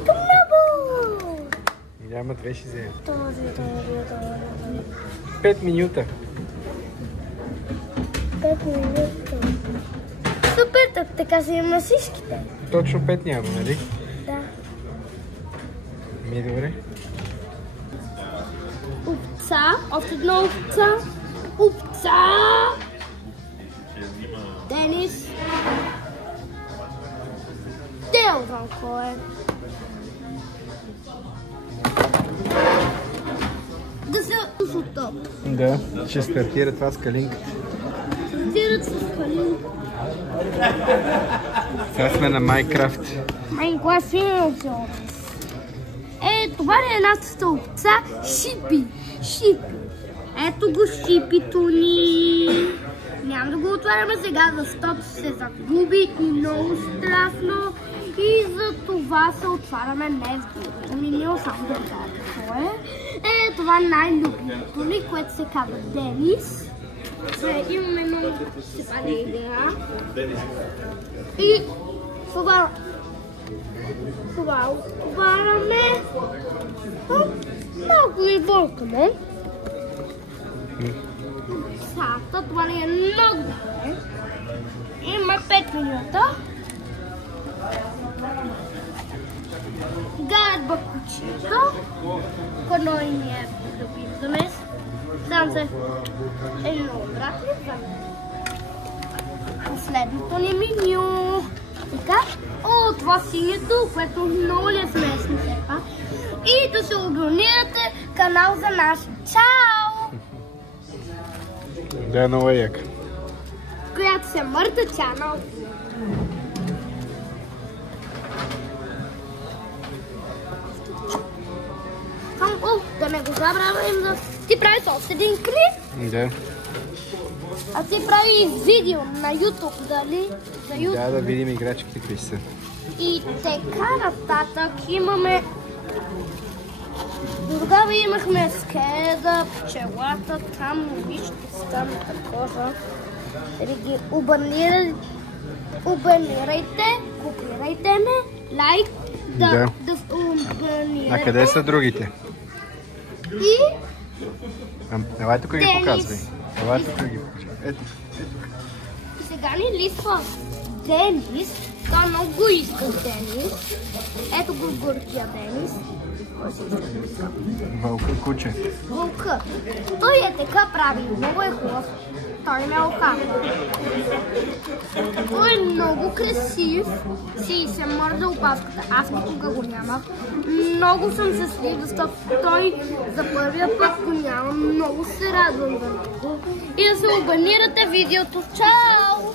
Мишка много! Няма 2 ще вземе. Този. 5 минута. 5 минути. Супер, така си има всичките. Точно 5 няма, нали? Да. Ми добре. Овца, още едно овца. Овца! Денис. Делван кой е. Да се усута. Да, ще стартира това с калинката. Стартират с калинка. Сега сме на Майнкрафт. Майнкрафт е това е една стълбца Шипи. Ето го Шипито ни. Няма да го отваряме сега, защото се загуби и много страшно. И за това се отваряме днес. Минало само да кажа какво е. Това е най-любимото ни, което се казва Денис. Имаме много сипана игра. И това отваряме. Малко и вълкаме. Сата, това не е много добре. Има 5 минута. Гарба кучето. Кой ни е любим за днес. Там се е много брат ли за мен. Последното ни меню. Така. Това синето, което много ли е смешно все пак. И да се абонирате канал за наш. Чао! Да, много е яка. Която се мърда чанал. Да не го забравим да... Ти правиш още един клип? Да. А ти прави видео на YouTube, дали? За YouTube. Да видим играчките какви са. И така нататък имаме... Тогава имахме скеда, пчелата, там вижте там такова. Ги абонирайте, копирайте ме, лайк, да абонирате. А къде са другите? И... Давай тук ги показвай. Давай тук ги показвай. Ето. И сега ни листва Денис. Той много иска Денис. Ето го горкия Денис. Вълка куче. Вълка. Той е така прави. Много е хубав. Той ме оказва. Той е много красив. Си се мърда опаската. Аз никога го нямах. Много съм щастлив, защото той за първия път го няма. Много се радвам за него. И да се абонирате видеото. Чао!